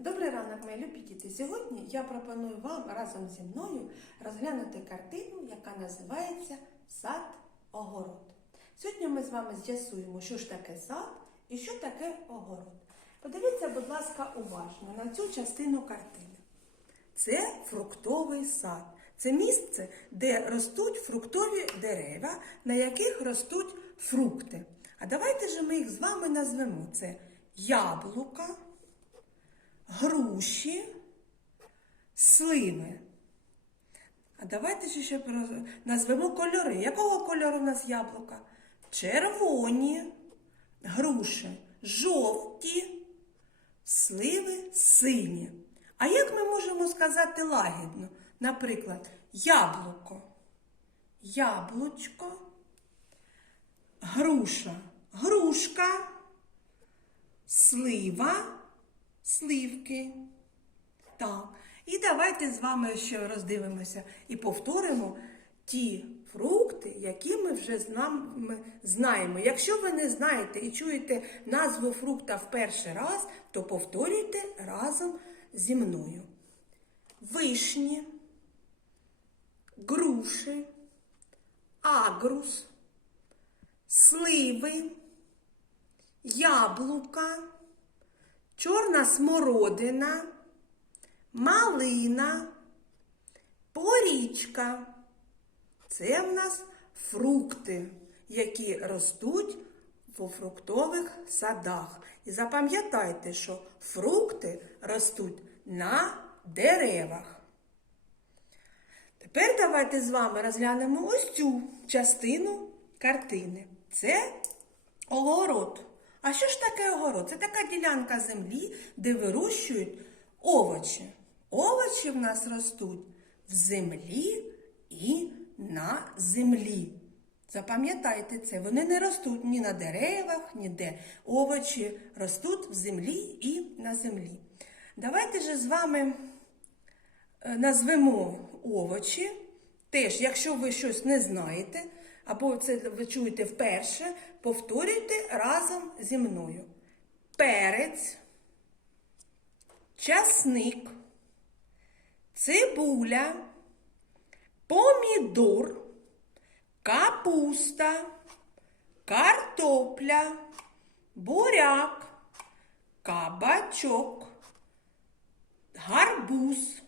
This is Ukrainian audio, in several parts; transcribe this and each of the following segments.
Добрий ранок, мої любі діти. Сьогодні я пропоную вам разом зі мною розглянути картину, яка називається Сад огород. Сьогодні ми з вами з'ясуємо, що ж таке сад і що таке огород. Подивіться, будь ласка, уважно на цю частину картини. Це фруктовий сад. Це місце, де ростуть фруктові дерева, на яких ростуть фрукти. А давайте же ми їх з вами назвемо. Це яблука, груші, сливи. А давайте ще назвемо кольори. Якого кольору в нас яблука? Червоні, груші, жовті, сливи сині. А як ми можемо сказати лагідно? Наприклад, яблуко, яблучко, груша, грушка, слива, сливки. Так. І давайте з вами ще роздивимося і повторимо ті фрукти, які ми вже знаємо. Якщо ви не знаєте і чуєте назву фрукта в перший раз, то повторюйте разом зі мною. Вишні, груші, агрус, сливи, яблука, чорна смородина, малина, порічка. Це в нас фрукти, які ростуть у фруктових садах. І запам'ятайте, що фрукти ростуть на деревах. Тепер давайте з вами розглянемо ось цю частину картини. Це огород. А що ж таке огород? Це така ділянка землі, де вирощують овочі. Овочі в нас ростуть в землі і на землі. Запам'ятайте це, вони не ростуть ні на деревах, ніде. Овочі ростуть в землі і на землі. Давайте же з вами е, назвемо овочі. Теж, якщо ви щось не знаєте, або це ви чуєте вперше, повторюйте разом зі мною. Перець, часник, цибуля, помідор, капуста, картопля, буряк, кабачок, гарбуз,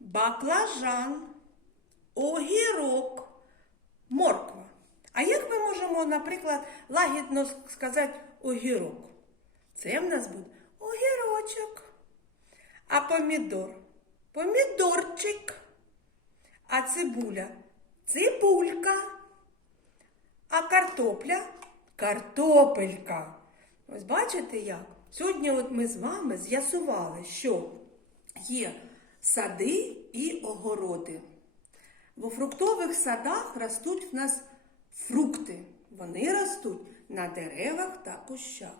баклажан, огірок, морква. А як ми можемо, наприклад, лагідно сказати огірок? Це в нас буде огірочок. А помідор помідорчик. А цибуля цибулька. А картопля картопелька. Ось бачите як? Сьогодні от ми з вами з'ясували, що є сади і огороди. В фруктових садах ростуть в нас фрукти. Вони ростуть на деревах та кущах.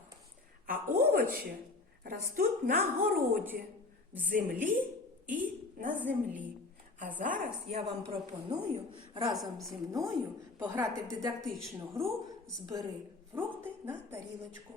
А овочі ростуть на городі, в землі і на землі. А зараз я вам пропоную разом зі мною пограти в дидактичну гру Збери фрукти на тарілочку.